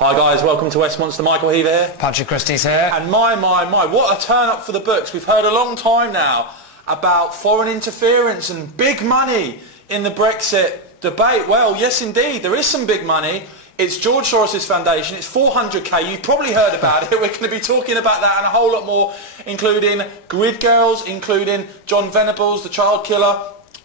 Hi guys, welcome to Westminster. Michael Heaver here. Patrick Christie's here. And my, what a turn up for the books. We've heard a long time now about foreign interference and big money in the Brexit debate. Well, yes indeed, there is some big money. It's George Soros' foundation, it's 400k, you've probably heard about it. We're going to be talking about that and a whole lot more, including grid girls, including John Venables, the child killer.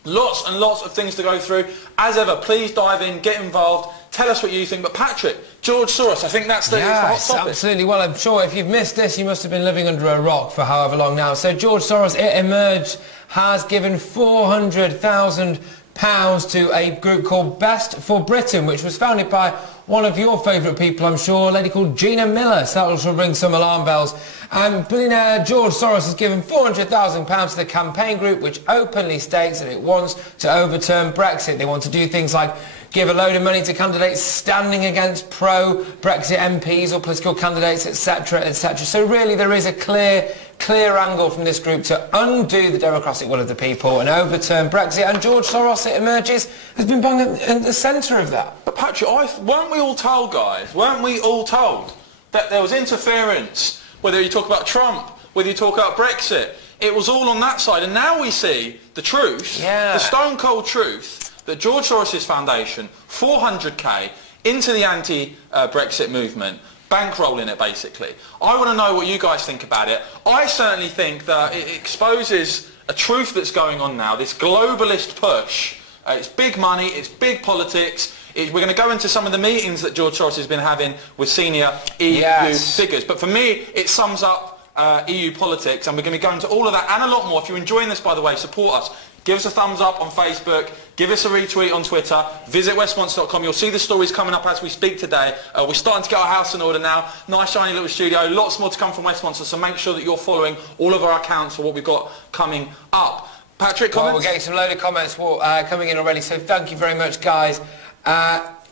Lots and lots of things to go through. As ever, please dive in, get involved, tell us what you think. But Patrick, George Soros, I think that's the hot topic. Absolutely. Well, I'm sure if you've missed this, you must have been living under a rock for however long now. So George Soros, it emerged, has given £400,000 to a group called Best for Britain, which was founded by one of your favourite people, I'm sure, a lady called Gina Miller. So that will ring some alarm bells. Billionaire George Soros has given £400,000 to the campaign group, which openly states that it wants to overturn Brexit. They want to do things like give a load of money to candidates standing against pro-Brexit MPs or political candidates, etc., etc. So really there is a clear angle from this group to undo the democratic will of the people and overturn Brexit. And George Soros, it emerges, has been bang at the centre of that. But Patrick, weren't we all told, guys, weren't we all told that there was interference, whether you talk about Trump, whether you talk about Brexit, it was all on that side. And now we see the truth, the stone-cold truth, that George Soros' foundation, 400k, into the anti-Brexit movement, bankrolling it basically. I want to know what you guys think about it. I certainly think that it exposes a truth that's going on now, this globalist push. It's big money, it's big politics. We're going to go into some of the meetings that George Soros has been having with senior EU figures. But for me, it sums up EU politics, and we're going to be going into all of that and a lot more. If you're enjoying this, by the way, support us. Give us a thumbs up on Facebook, give us a retweet on Twitter, visit westminster.com. You'll see the stories coming up as we speak today. We're starting to get our house in order now. Nice shiny little studio, lots more to come from Westminster, so make sure that you're following all of our accounts for what we've got coming up. Patrick, comments? Well, we're getting some load of comments coming in already, so thank you very much, guys.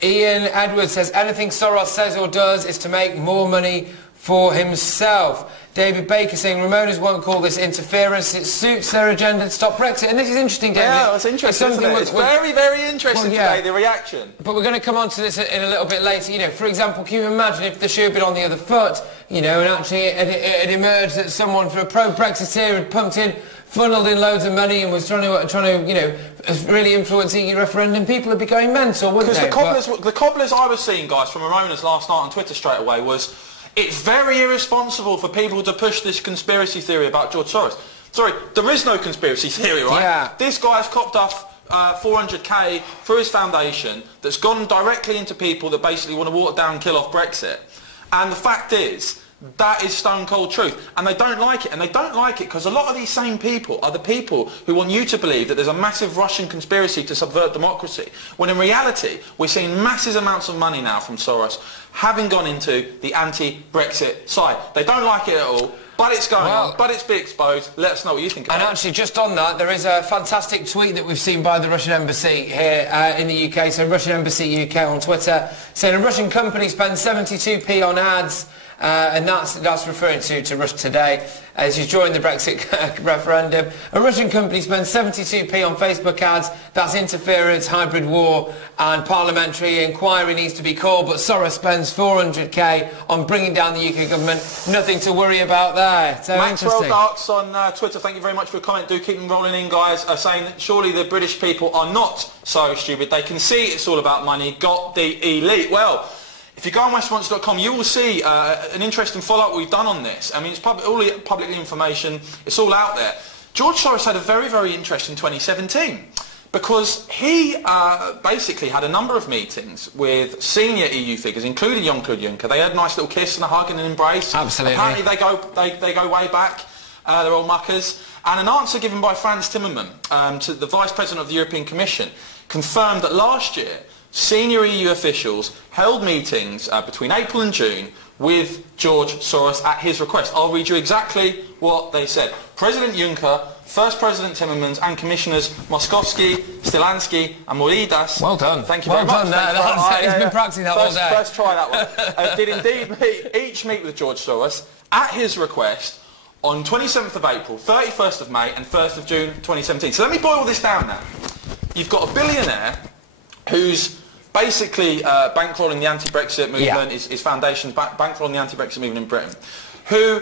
Ian Edwards says, anything Soros says or does is to make more money for himself. David Baker saying, Ramonas won't call this interference, it suits their agenda to stop Brexit. And this is interesting, David. Yeah, that's interesting, isn't it? It's very, very interesting today, the reaction. But we're going to come on to this in a little bit later. You know, for example, can you imagine if the shoe had been on the other foot, you know, and actually it emerged that someone for a pro-Brexiteer had pumped in, funneled in loads of money and was trying to, you know, really influence the EU referendum, people would be going mental, wouldn't they? Because the cobblers I was seeing, guys, from Ramonas last night on Twitter straight away was, it's very irresponsible for people to push this conspiracy theory about George Soros. Sorry, there is no conspiracy theory, right? Yeah. This guy's copped off 400k through his foundation that's gone directly into people that basically want to water down and kill off Brexit. And the fact is, that is stone cold truth. And they don't like it. And they don't like it because a lot of these same people are the people who want you to believe that there's a massive Russian conspiracy to subvert democracy. When in reality, we're seeing massive amounts of money now from Soros having gone into the anti-Brexit side. They don't like it at all. But it's going on, but it's being exposed. Let us know what you think about it. And actually, just on that, there is a fantastic tweet that we've seen by the Russian Embassy here in the UK. So Russian Embassy UK on Twitter, saying a Russian company spends 72p on ads, and that's referring to Russia Today, as you join the Brexit referendum. A Russian company spends 72p on Facebook ads. That's interference, hybrid war, and parliamentary inquiry needs to be called. But Soros spends 400k on bringing down the UK government. Nothing to worry about there. So Maxwell Darks on Twitter, thank you very much for your comment. Do keep them rolling in, guys, saying that surely the British people are not so stupid. They can see it's all about money. Got the elite. Well, if you go on westminster.com, you will see an interesting follow-up we've done on this. I mean, it's all public information. It's all out there. George Soros had a very, very interesting 2017 because he basically had a number of meetings with senior EU figures, including Jean-Claude Juncker. They had a nice little kiss and a hug and an embrace. Absolutely. Apparently they go way back. They're all muckers. And an answer given by Frans Timmermans to the Vice President of the European Commission confirmed that last year senior EU officials held meetings between April and June with George Soros at his request. I'll read you exactly what they said. President Juncker, First President Timmermans and Commissioners Moskovsky, Stilansky and Moridas. Well done. Thank you very much. He's been practicing that all day. First try that one. Did indeed each meet with George Soros at his request on 27th of April, 31st of May and 1st of June 2017. So let me boil this down now. You've got a billionaire who's basically bankrolling the anti-Brexit movement, his foundations bankrolling the anti-Brexit movement in Britain, who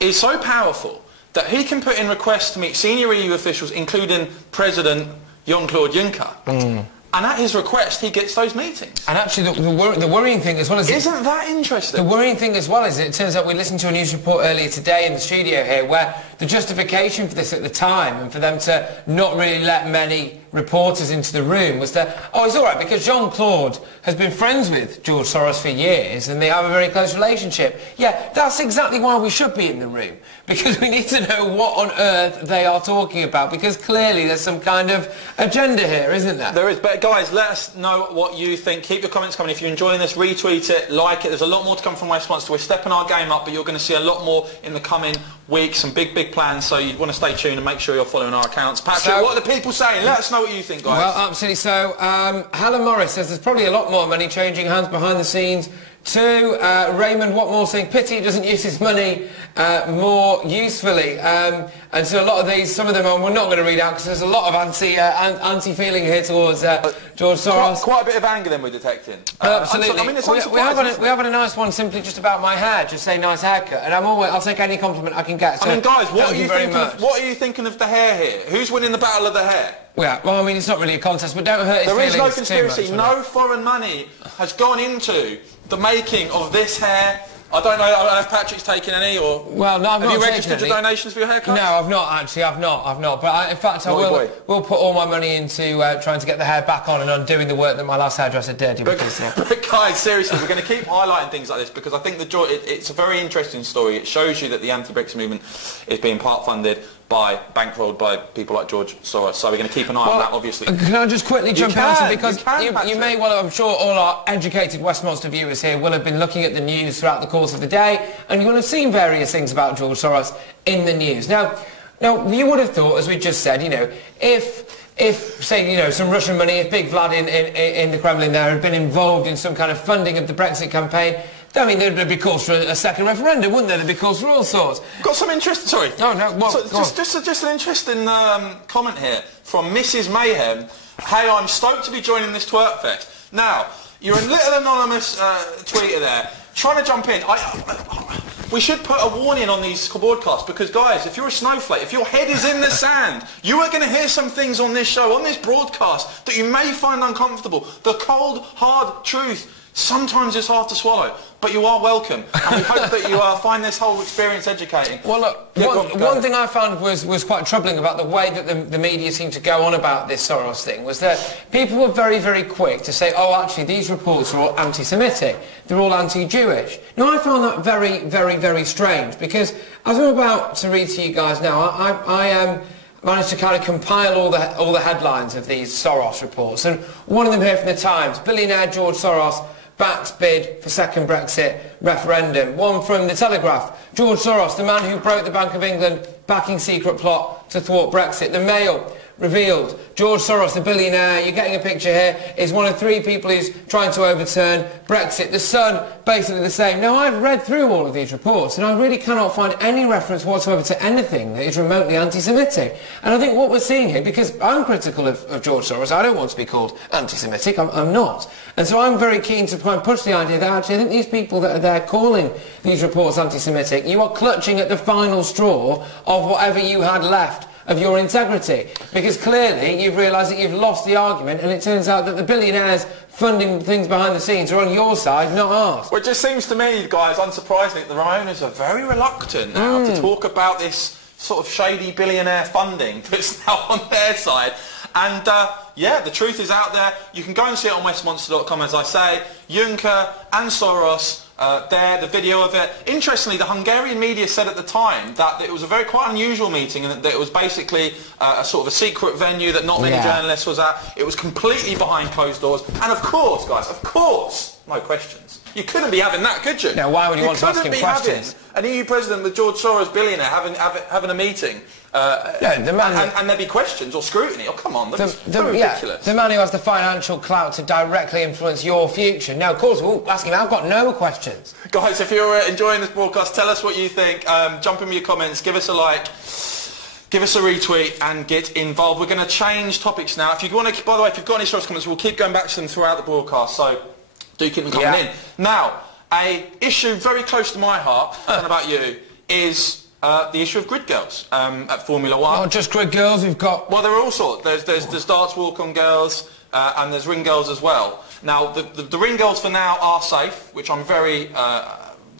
is so powerful that he can put in requests to meet senior EU officials, including President Jean-Claude Juncker. And at his request, he gets those meetings. And actually, the worrying thing as well is... Isn't that interesting? The worrying thing as well is it turns out we listened to a news report earlier today in the studio here where the justification for this at the time and for them to not really let many reporters into the room was that, oh, it's all right because Jean-Claude has been friends with George Soros for years and they have a very close relationship. Yeah, that's exactly why we should be in the room, because we need to know what on earth they are talking about, because clearly there's some kind of agenda here, isn't there? There is, but guys, let us know what you think. Keep your comments coming. If you're enjoying this, retweet it, like it. There's a lot more to come from Westminster. We're stepping our game up, but you're going to see a lot more in the coming weeks, some big plans, so you want to stay tuned and make sure you're following our accounts. Patrick, what are the people saying? Let us know what you think, guys. Well, absolutely. So, Helen Morris says there's probably a lot more money changing hands behind the scenes. Raymond Watmore saying pity he doesn't use his money more usefully. And so a lot of these, some of them we're not going to read out because there's a lot of anti-feeling here towards George Soros. Quite a bit of anger then we're detecting. Absolutely. I mean, we have a nice one simply just about my hair, just say nice haircut, and I'll take any compliment I can get. So I mean, guys, what are you thinking of the hair here? Who's winning the battle of the hair? Yeah, well, I mean, it's not really a contest, but don't hurt his feelings too much. There is no conspiracy. No foreign money has gone into the making of this hair. I don't know if Patrick's taken any, or... Well, no, I've not Have you registered your donations for your haircut? No, I've not, actually. I've not. But in fact, I will put all my money into trying to get the hair back on and undoing the work that my last hairdresser did. But guys, seriously, we're going to keep highlighting things like this because I think it's a very interesting story. It shows you that the anti-Brexit movement is being part-funded bankrolled by people like George Soros. So we're going to keep an eye on that, obviously. Can I just quickly jump out? Because you may well, I'm sure all our educated Westminster viewers here will have been looking at the news throughout the course of the day, and you will have seen various things about George Soros in the news. Now, you would have thought, as we just said, if say, some Russian money, if Big Vlad in the Kremlin there had been involved in some kind of funding of the Brexit campaign, I mean, there'd be calls for a second referendum, wouldn't there? There'd be calls for all sorts. Got some interest. Sorry. No. What? Just an interesting comment here from Mrs. Mayhem. Hey, I'm stoked to be joining this twerk fest. Now, you're a little anonymous tweeter there, trying to jump in. We should put a warning on these broadcasts because, guys, if you're a snowflake, if your head is in the sand, you are going to hear some things on this show, on this broadcast, that you may find uncomfortable. The cold, hard truth. Sometimes it's hard to swallow, but you are welcome. And we hope that you find this whole experience educating. Well, look, one thing I found was quite troubling about the way that the media seemed to go on about this Soros thing was that people were very, very quick to say, oh, actually, these reports are all anti-Semitic. They're all anti-Jewish. Now, I found that very, very, very strange because, as I'm about to read to you guys now, I managed to kind of compile all the headlines of these Soros reports. And one of them here from the Times, billionaire George Soros backs bid for second Brexit referendum. One from The Telegraph, George Soros, the man who broke the Bank of England, backing secret plot to thwart Brexit. The Mail revealed George Soros, the billionaire, you're getting a picture here, is one of 3 people who's trying to overturn Brexit. The Sun, basically the same. Now, I've read through all of these reports and I really cannot find any reference whatsoever to anything that is remotely anti-Semitic. And I think what we're seeing here, because I'm critical of George Soros, I don't want to be called anti-Semitic, I'm not. And so I'm very keen to try and push the idea that actually I think these people that are there calling these reports anti-Semitic, you are clutching at the final straw of whatever you had left of your integrity, because clearly you've realised that you've lost the argument and it turns out that the billionaires funding things behind the scenes are on your side, not ours. Well, it just seems to me, guys, unsurprisingly, the Ramonas are very reluctant now to talk about this sort of shady billionaire funding that's now on their side. And yeah, the truth is out there. You can go and see it on westminster.com, as I say. Juncker and Soros, the video of it. Interestingly, the Hungarian media said at the time that it was a quite unusual meeting and that it was basically a sort of a secret venue that not many journalists was at. It was completely behind closed doors. And of course, guys, of course, no questions. You couldn't be having that, could you? Now, why would you want to ask him questions? An EU president with George Soros, billionaire, having a meeting. And there'd be questions or scrutiny. Oh, come on, that's ridiculous. The man who has the financial clout to directly influence your future. Now, of course, we'll ask him. I've got no questions. Guys, if you're enjoying this broadcast, tell us what you think. Jump in with your comments, give us a like. give us a retweet and get involved. We're going to change topics now. If you want to, by the way, if you've got any Soros comments, we'll keep going back to them throughout the broadcast, so do keep them coming in. Now, a issue very close to my heart, I don't know about you, is the issue of grid girls at Formula 1. Not just grid girls, we've got... Well, there are all sorts. There's darts walk-on girls, and there's ring girls as well. Now, the ring girls for now are safe, which I'm very,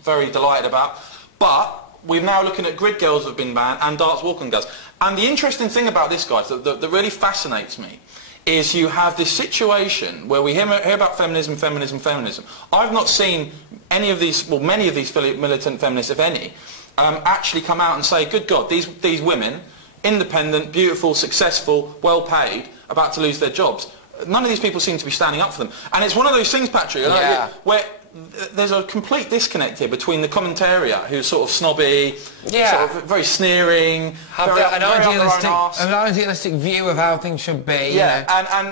very delighted about, but we're now looking at grid girls that have been banned and darts walk-on girls. And the interesting thing about this, guys, that really fascinates me, is you have this situation where we hear about feminism. I've not seen any of these, well, many of these militant feminists, if any, actually come out and say, good God, these women, independent, beautiful, successful, well-paid, about to lose their jobs. None of these people seem to be standing up for them. And it's one of those things, Patrick, where there's a complete disconnect here between the commentariat, who's sort of snobby, sort of very sneering, an idealistic view of how things should be. Yeah,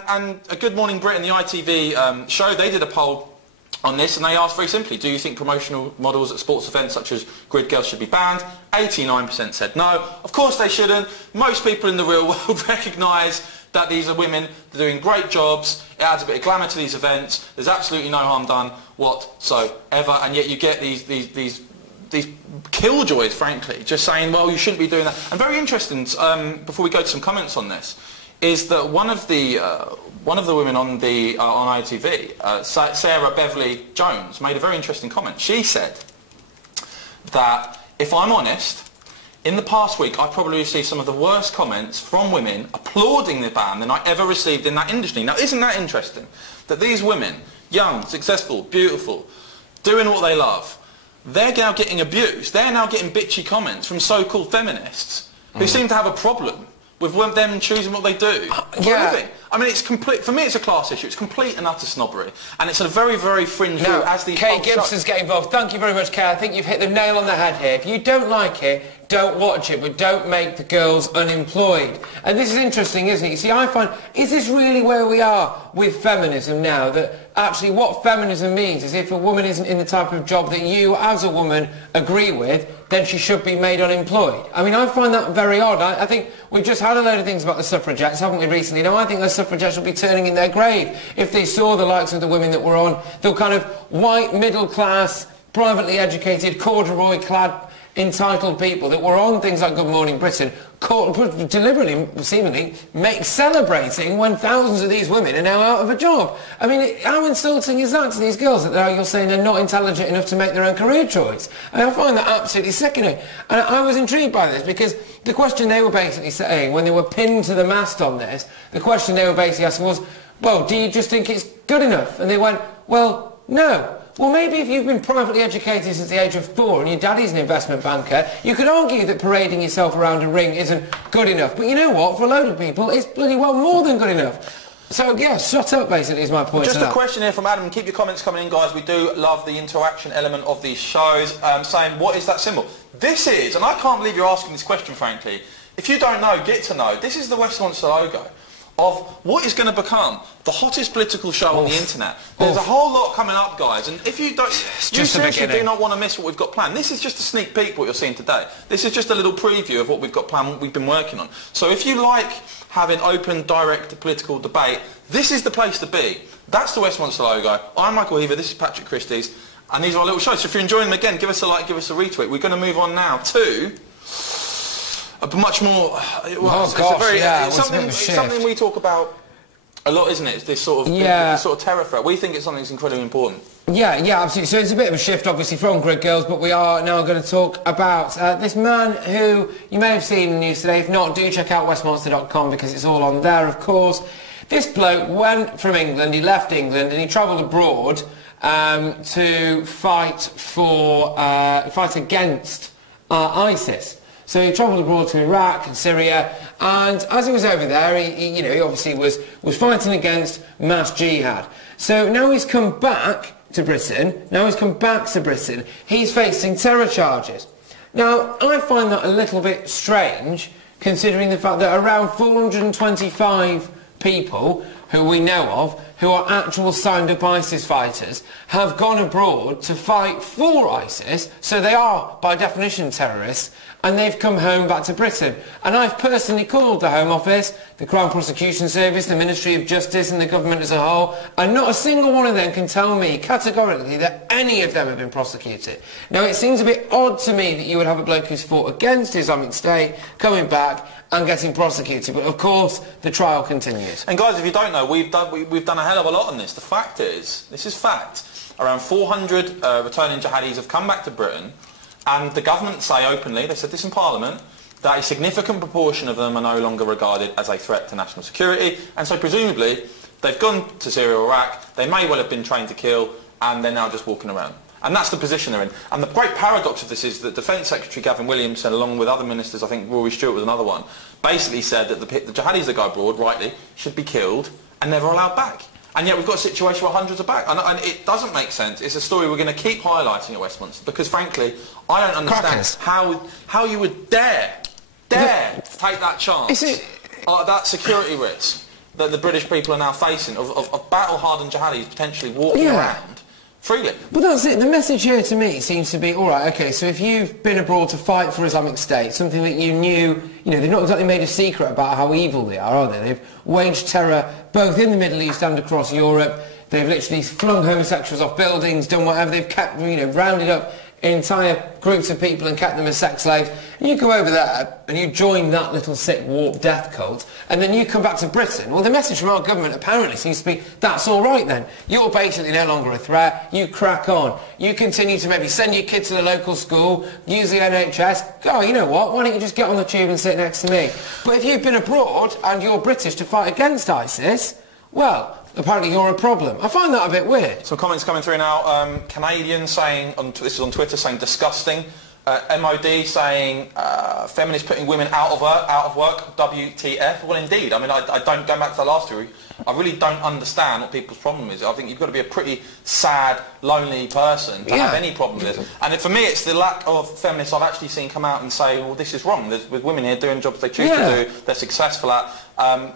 and a Good Morning Britain, the ITV show, they did a poll on this, and they asked very simply, do you think promotional models at sports events such as grid girls should be banned? 89% said no. Of course they shouldn't. Most people in the real world recognise that these are women, they're doing great jobs, it adds a bit of glamour to these events, there's absolutely no harm done whatsoever, and yet you get these killjoys, frankly, just saying, well, you shouldn't be doing that. And very interesting, before we go to some comments on this, is that one of the women on ITV, Sarah Beverly Jones, made a very interesting comment. She said that, if I'm honest, in the past week, I probably received some of the worst comments from women applauding the ban than I ever received in that industry. Now, isn't that interesting? That these women, young, successful, beautiful, doing what they love, they're now getting abused. They're now getting bitchy comments from so-called feminists who seem to have a problem with them choosing what they do for a living. I mean, it's complete. For me, it's a class issue. It's complete and utter snobbery, and it's a very, very fringe view. As the Kay Gibson's getting involved. Thank you very much, Kay. I think you've hit the nail on the head here. If you don't like it, don't watch it, but don't make the girls unemployed. And this is interesting, isn't it? You see, I find, is this really where we are with feminism now? That actually what feminism means is if a woman isn't in the type of job that you, as a woman, agree with, then she should be made unemployed. I mean, I find that very odd. I think we've just had a load of things about the suffragettes, haven't we, recently? Now, I think the suffragettes will be turning in their grave if they saw the likes of the women that were on, the kind of white, middle-class, privately educated, corduroy-clad, entitled people that were on things like Good Morning Britain, deliberately, seemingly, celebrating when thousands of these women are now out of a job. I mean, how insulting is that to these girls, that you're saying they're not intelligent enough to make their own career choice? I mean, I find that absolutely sickening. And I was intrigued by this because the question they were basically saying, when they were pinned to the mast on this, the question they were basically asking was, well, do you just think it's good enough? And they went, well, no. Well, maybe if you've been privately educated since the age of 4 and your daddy's an investment banker, you could argue that parading yourself around a ring isn't good enough. But you know what? For a load of people, it's bloody well more than good enough. So, yeah, shut up, basically, is my point. Just a question here from Adam. Keep your comments coming in, guys. We do love the interaction element of these shows. Saying, what is that symbol? This is, and I can't believe you're asking this question, frankly. If you don't know, get to know. This is the Westminster logo of what is going to become the hottest political show on the internet. There's a whole lot coming up, guys, and if you don't, you seriously do not want to miss what we've got planned. This is just a sneak peek of what you're seeing today. This is just a little preview of what we've got planned, what we've been working on. So if you like having open, direct political debate, this is the place to be. That's the Westminster logo. I'm Michael Heaver, this is Patrick Christie's, and these are our little shows. So if you're enjoying them, again, give us a like, give us a retweet. We're going to move on now to a much more... It's something we talk about a lot, isn't it? It's this sort of, this sort of terror threat. We think it's something that's incredibly important. Yeah, absolutely. So it's a bit of a shift, obviously, from Grid Girls, but we are now going to talk about this man who you may have seen in the news today. If not, do check out westminster.com because it's all on there, of course. This bloke went from England, he left England, and he travelled abroad to fight against ISIS. So he travelled abroad to Iraq and Syria, and as he was over there, he obviously was fighting against mass jihad. So now he's come back to Britain. He's facing terror charges. Now, I find that a little bit strange, considering the fact that around 425 people who we know of, who are actual signed-up ISIS fighters, have gone abroad to fight for ISIS, so they are, by definition, terrorists, and they've come home back to Britain. And I've personally called the Home Office, the Crown Prosecution Service, the Ministry of Justice and the government as a whole, and not a single one of them can tell me categorically that any of them have been prosecuted. Now, it seems a bit odd to me that you would have a bloke who's fought against the Islamic State coming back and getting prosecuted, but of course the trial continues. And guys, if you don't know, we've done a hell of a lot on this. The fact is, this is fact, around 400 returning jihadis have come back to Britain, and the government say openly, they said this in Parliament, that a significant proportion of them are no longer regarded as a threat to national security, and so presumably they've gone to Syria or Iraq, they may well have been trained to kill, and they're now just walking around. And that's the position they're in. And the great paradox of this is that Defence Secretary Gavin Williamson, along with other ministers, I think Rory Stewart was another one, basically said that the jihadis that go abroad, rightly, should be killed and never allowed back. And yet we've got a situation where hundreds are back. And it doesn't make sense. It's a story we're going to keep highlighting at Westminster because, frankly, I don't understand how you would dare take that chance, that security risk that the British people are now facing of battle-hardened jihadis potentially walking around freely. Well, that's it. The message here to me seems to be, all right, OK, so if you've been abroad to fight for Islamic State, something that you knew, they've not exactly made a secret about how evil they are they? They've waged terror both in the Middle East and across Europe. They've literally flung homosexuals off buildings, done whatever. They've kept, rounded up entire groups of people and kept them as sex slaves. And you go over there and you join that little sick, warped death cult, and then you come back to Britain. Well, the message from our government apparently seems to be, that's all right then. You're basically no longer a threat. You crack on. You continue to maybe send your kid to the local school, use the NHS. Oh, you know what? Why don't you just get on the tube and sit next to me? But if you've been abroad and you're British to fight against ISIS, well, apparently you're a problem. I find that a bit weird. Some comments coming through now. Canadians saying, this is on Twitter, saying disgusting. MOD saying feminists putting women out of work, WTF. Well, indeed. I mean, I don't go back to the last story. I really don't understand what people's problem is. I think you've got to be a pretty sad, lonely person to have any problem with this. And for me, it's the lack of feminists I've actually seen come out and say, well, this is wrong. With women here doing jobs they choose to do, they're successful at.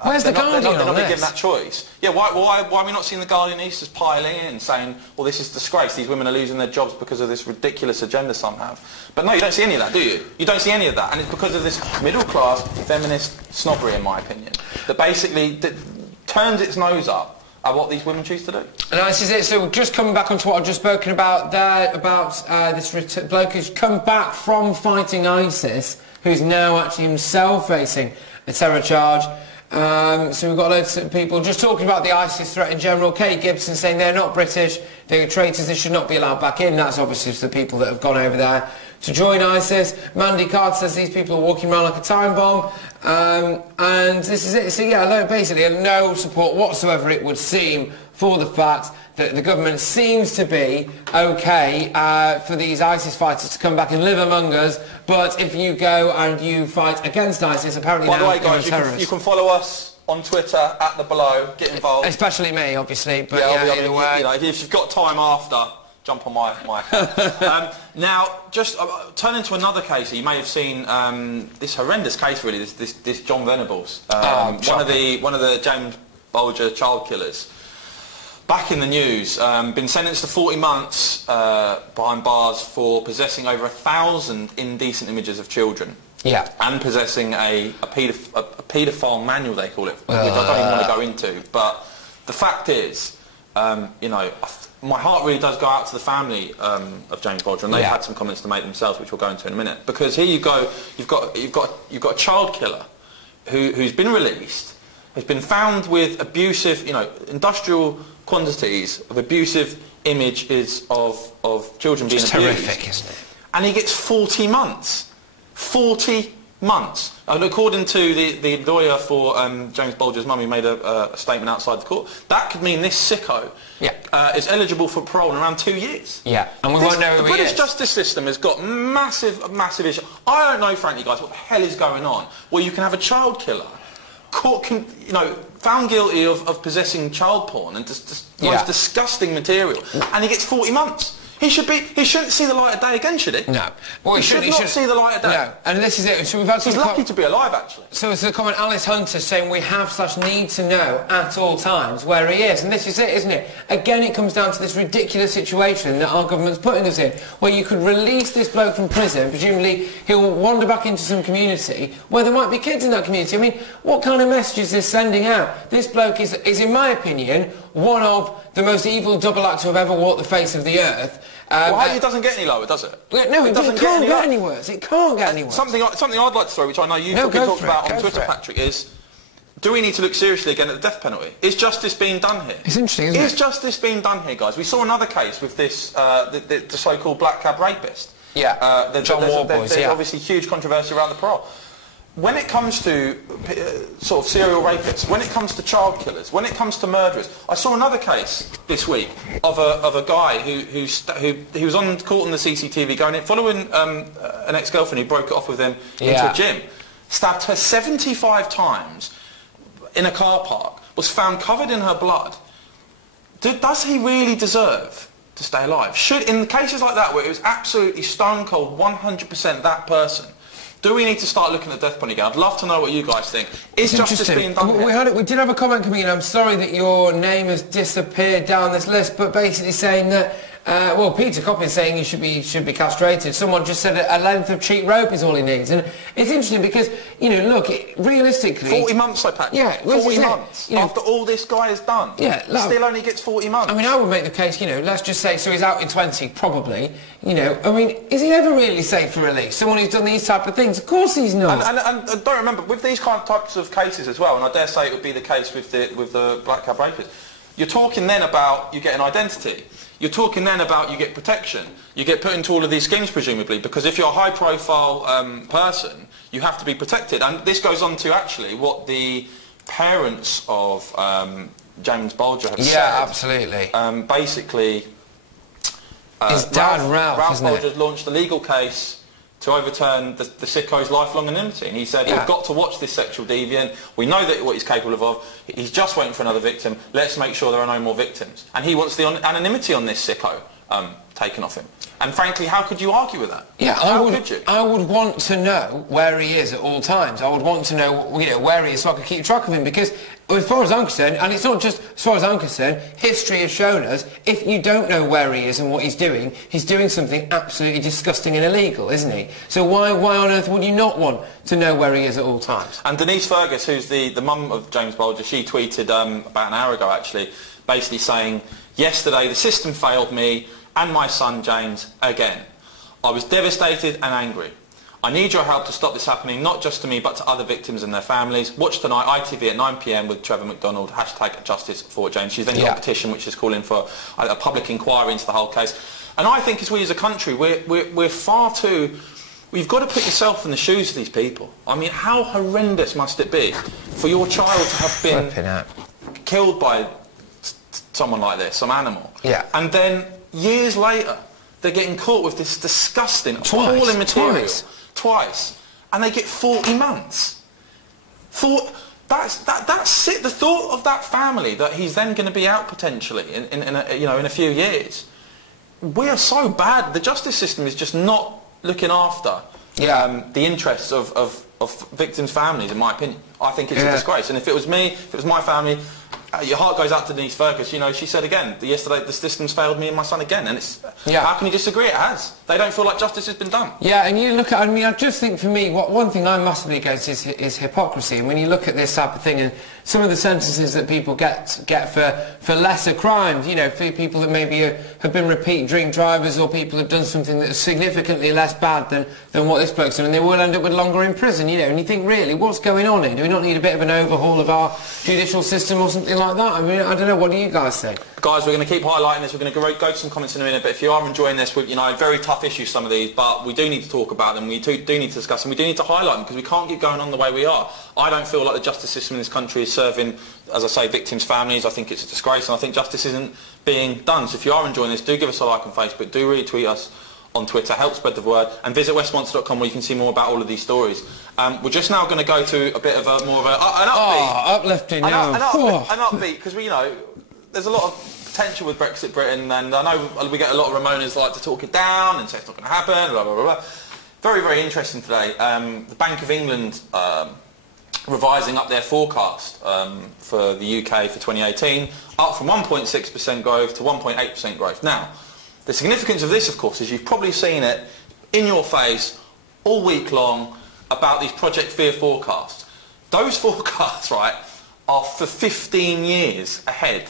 Where's the Guardian They're not on this? given that choice. Yeah, why are we not seeing the Guardian East just piling in, saying, well, this is disgrace. These women are losing their jobs because of this ridiculous agenda some have. But no, you don't see any of that, do you? You don't see any of that. And it's because of this middle-class feminist snobbery, in my opinion, that basically turns its nose up at what these women choose to do. And this is it. So just coming back onto what I've just spoken about there, about this bloke who's come back from fighting ISIS, who's now actually himself facing a terror charge. So we've got loads of people just talking about the ISIS threat in general. Kate Gibson saying they're not British, they're traitors, they should not be allowed back in. That's obviously for the people that have gone over there to join ISIS. Mandy Carter says these people are walking around like a time bomb. And this is it. So yeah, basically no support whatsoever, it would seem, for the fact that the government seems to be okay for these ISIS fighters to come back and live among us, but if you go and you fight against ISIS, apparently by the way, you're guys, a terrorist. You can follow us on Twitter at the below. Get involved. Especially me, obviously. But either way, if you've got time after, jump on my account. Now, just turning to another case, you may have seen this horrendous case. Really, this John Venables, one of the James Bulger child killers. Back in the news, been sentenced to 40 months behind bars for possessing over 1,000 indecent images of children. Yeah. And possessing a paedophile manual, they call it, which I don't even want to go into. But the fact is, my heart really does go out to the family of James Bulger, and they've had some comments to make themselves, which we'll go into in a minute. Because here you go, you've got a child killer who's been released, has been found with abusive, industrial quantities of abusive images of children being abused. It's terrific, isn't it? And he gets 40 months. 40 months. And according to the lawyer for James Bulger's mum, who made a statement outside the court, that could mean this sicko is eligible for parole in around 2 years. Yeah, and we won't know who he is. The British justice system has got massive issues. I don't know, frankly, guys, what the hell is going on, where you can have a child killer found guilty of possessing child porn and most disgusting material, and he gets 40 months. He shouldn't see the light of day again, should he? No. Well, he should not see the light of day. No. And this is it. So we've had some. He's lucky to be alive, actually. So it's the comment Alice Hunter saying we have/need to know at all times where he is, and this is it, isn't it? Again, it comes down to this ridiculous situation that our government's putting us in, where you could release this bloke from prison, presumably he'll wander back into some community where there might be kids in that community. I mean, what kind of message is this sending out? This bloke is in my opinion, one of the most evil double acts who have ever walked the face of the earth. Well, it doesn't get any lower, does it? No, it can't get any worse. It can't get any worse. Something I'd like to throw, which I know you've been talking about on Twitter, Patrick, is do we need to look seriously again at the death penalty? Is justice being done here? It's interesting, isn't it? Is justice being done here, guys? We saw another case with this, the so-called black cab rapist. Yeah, John Warboys, There's obviously huge controversy around the parole. When it comes to sort of serial rapists, when it comes to child killers, when it comes to murderers, I saw another case this week of a guy who was on caught on the CCTV going in, following an ex-girlfriend who broke it off with him into a gym, stabbed her 75 times in a car park, was found covered in her blood. Does he really deserve to stay alive? In cases like that where it was absolutely stone cold, 100% that person, do we need to start looking at the death penalty again? I'd love to know what you guys think. Is justice being done here? We did have a comment coming in. I'm sorry that your name has disappeared down this list, but basically saying that, well, Peter Coppin's saying he should be castrated. Someone just said a length of cheap rope is all he needs. And it's interesting because, you know, look, realistically... 40 months, I packed. Yeah. 40 months. You know, after all this guy has done. Yeah. He still only gets 40 months. I mean, I would make the case, you know, let's just say, so he's out in 20, probably. You know, I mean, is he ever really safe for release? Someone who's done these type of things? Of course he's not. And don't remember, with these types of cases as well, and I dare say it would be the case with the black cab rapists, you're talking then about you get an identity. You're talking then about you get protection. You get put into all of these schemes, presumably, because if you're a high-profile person, you have to be protected. And this goes on to actually what the parents of James Bolger have said. Yeah, absolutely. Basically, his dad, Ralph Bolger launched a legal case to overturn the sicko's lifelong anonymity. And he said, we've got to watch this sexual deviant. We know that what he's capable of. He's just waiting for another victim. Let's make sure there are no more victims. And he wants the anonymity on this sicko taken off him. And frankly, how could you argue with that? Yeah, how could you? I would want to know where he is at all times. I would want to know, you know, where he is so I could keep track of him, because as far as I'm concerned, and it's not just as far as I'm concerned, history has shown us if you don't know where he is and what he's doing something absolutely disgusting and illegal, isn't he? So why on earth would you not want to know where he is at all times? And Denise Fergus, who's the mum of James Bolger, she tweeted about an hour ago actually, basically saying, yesterday the system failed me and my son James again. I was devastated and angry. I need your help to stop this happening, not just to me but to other victims and their families. Watch tonight ITV at 9 p.m. with Trevor McDonald, #Justice for James. She's then got a petition which is calling for a public inquiry into the whole case. And I think as we as a country, we're far too... You've got to put yourself in the shoes of these people. I mean, how horrendous must it be for your child to have been killed by someone like this, some animal? Yeah. And then years later, they're getting caught with this disgusting, appalling material. Twice. And they get 40 months. That's it. The thought of that family, that he's then going to be out potentially in a few years. We are so bad. The justice system is just not looking after the interests of victims' families, in my opinion. I think it's a disgrace. And if it was me, if it was my family, your heart goes out to Denise Fergus. You know, she said again, yesterday the system's failed me and my son again. And it's how can you disagree? It has. They don't feel like justice has been done. Yeah, and you look at, I mean, I just think for me, one thing I'm massively against is hypocrisy. And when you look at this type of thing, and some of the sentences that people get for lesser crimes, you know, for people that maybe have been repeat drink drivers, or people have done something that's significantly less bad than what this bloke's done, and they will end up with longer in prison, you know. And you think, really, what's going on here? Do we not need a bit of an overhaul of our judicial system or something like that? I mean, I don't know. What do you guys think? Guys, we're going to keep highlighting this. We're going to go to some comments in a minute. But if you are enjoying this, you know, very tough issues, some of these, but we do need to talk about them. We do need to discuss them. We do need to highlight them because we can't keep going on the way we are. I don't feel like the justice system in this country is serving, as I say, victims' families. I think it's a disgrace, and I think justice isn't being done. So if you are enjoying this, do give us a like on Facebook. Do retweet us on Twitter. Help spread the word. And visit westmonster.com where you can see more about all of these stories. We're just now going to go to a bit of more of an upbeat. Oh, uplifting now. An upbeat, because you know, there's a lot of potential with Brexit Britain, and I know we get a lot of Ramonas like to talk it down and say it's not going to happen, blah, blah, blah, blah. Very, very interesting today. The Bank of England revising up their forecast for the UK for 2018, up from 1.6% growth to 1.8% growth. Now, the significance of this, of course, is you've probably seen it in your face all week long about these Project Fear forecasts. Those forecasts, right, are for 15 years ahead.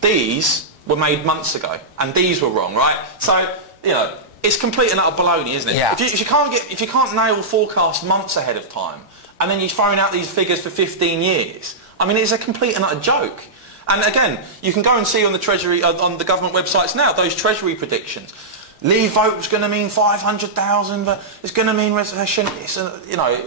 These were made months ago, and these were wrong, right? So, you know, it's complete and utter baloney, isn't it? Yeah. If you can't nail forecasts months ahead of time, and then you're throwing out these figures for 15 years, I mean, it's a complete and utter joke. And again, you can go and see on the Treasury, on the government websites now, those Treasury predictions. Leave vote was going to mean 500,000, but it's going to mean recession. It's you know,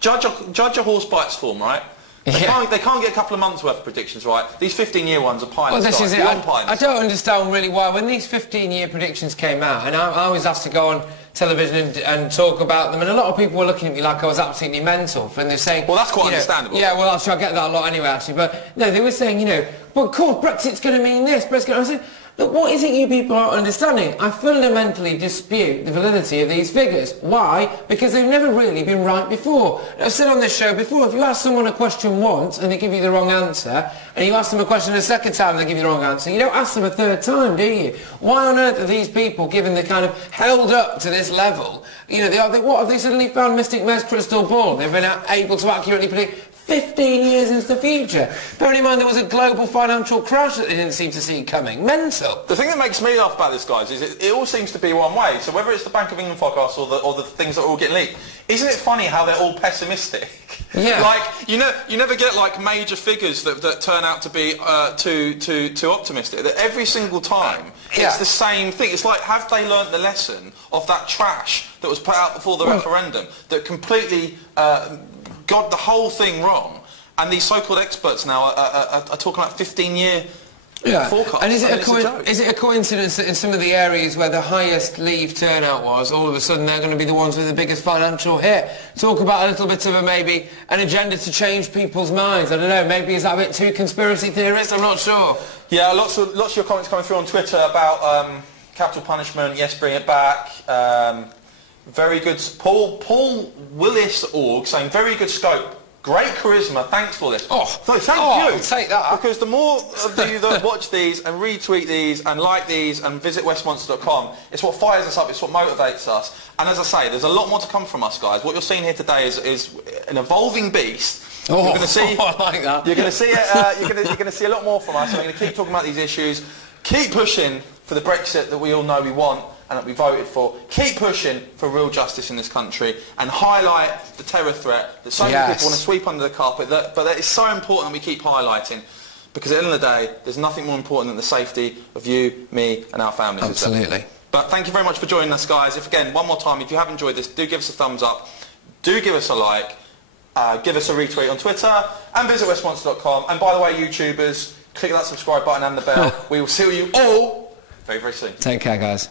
judge a horse by its form, right? They can't get a couple of months worth of predictions right. These 15-year ones are pie in the sky. I don't understand really why, when these 15-year predictions came out, and I was asked to go on television and talk about them, and a lot of people were looking at me like I was absolutely mental, and they're saying... Well, that's quite understandable. Yeah, well, I get that a lot anyway, actually, but no, they were saying, you know, well, of course, Brexit's going to mean this, I said, look, what is it you people aren't understanding? I fundamentally dispute the validity of these figures. Why? Because they've never really been right before. I've said on this show before, if you ask someone a question once and they give you the wrong answer, and you ask them a question a second time and they give you the wrong answer, you don't ask them a third time, do you? Why on earth are these people given the kind of held up to this level? You know, what have they suddenly found Mystic Meg's crystal ball? They've been able to accurately predict 15 years into the future. Bearing in mind there was a global financial crash that they didn't seem to see coming. Mental. The thing that makes me laugh about this, guys, is it all seems to be one way. So whether it's the Bank of England forecast or the things that are all getting leaked, isn't it funny how they're all pessimistic? Yeah. Like, you never get like major figures that turn out to be too optimistic. That every single time it's the same thing. It's like, have they learnt the lesson of that trash that was put out before the referendum that completely got the whole thing wrong? And these so-called experts now are talking about 15-year forecasts. And is it a coincidence that in some of the areas where the highest Leave turnout was, all of a sudden they're going to be the ones with the biggest financial hit? Talk about a little bit of maybe an agenda to change people's minds. I don't know, maybe is that a bit too conspiracy theorist? I'm not sure. Yeah, lots of your comments coming through on Twitter about capital punishment. Yes, bring it back. Very good. Paul Willis Org saying very good scope. Great charisma, thanks for this. Oh, so thank you. I'll take that. Because the more of you that watch these and retweet these and like these and visit westmonster.com, it's what fires us up, it's what motivates us. And as I say, there's a lot more to come from us, guys. What you're seeing here today is an evolving beast. Oh, you're going to see, I like that. You're going to see it. You're going to see a lot more from us. We're going to keep talking about these issues. Keep pushing for the Brexit that we all know we want and that we voted for. Keep pushing for real justice in this country and highlight the terror threat that so many people want to sweep under the carpet, but that is so important that we keep highlighting, because at the end of the day, there's nothing more important than the safety of you, me and our families. Absolutely. But thank you very much for joining us, guys. Again, one more time, if you have enjoyed this, do give us a thumbs up, do give us a like, give us a retweet on Twitter, and visit westmonster.com. And by the way, YouTubers, click that subscribe button and the bell. We will see you all very, very soon. Take care, guys.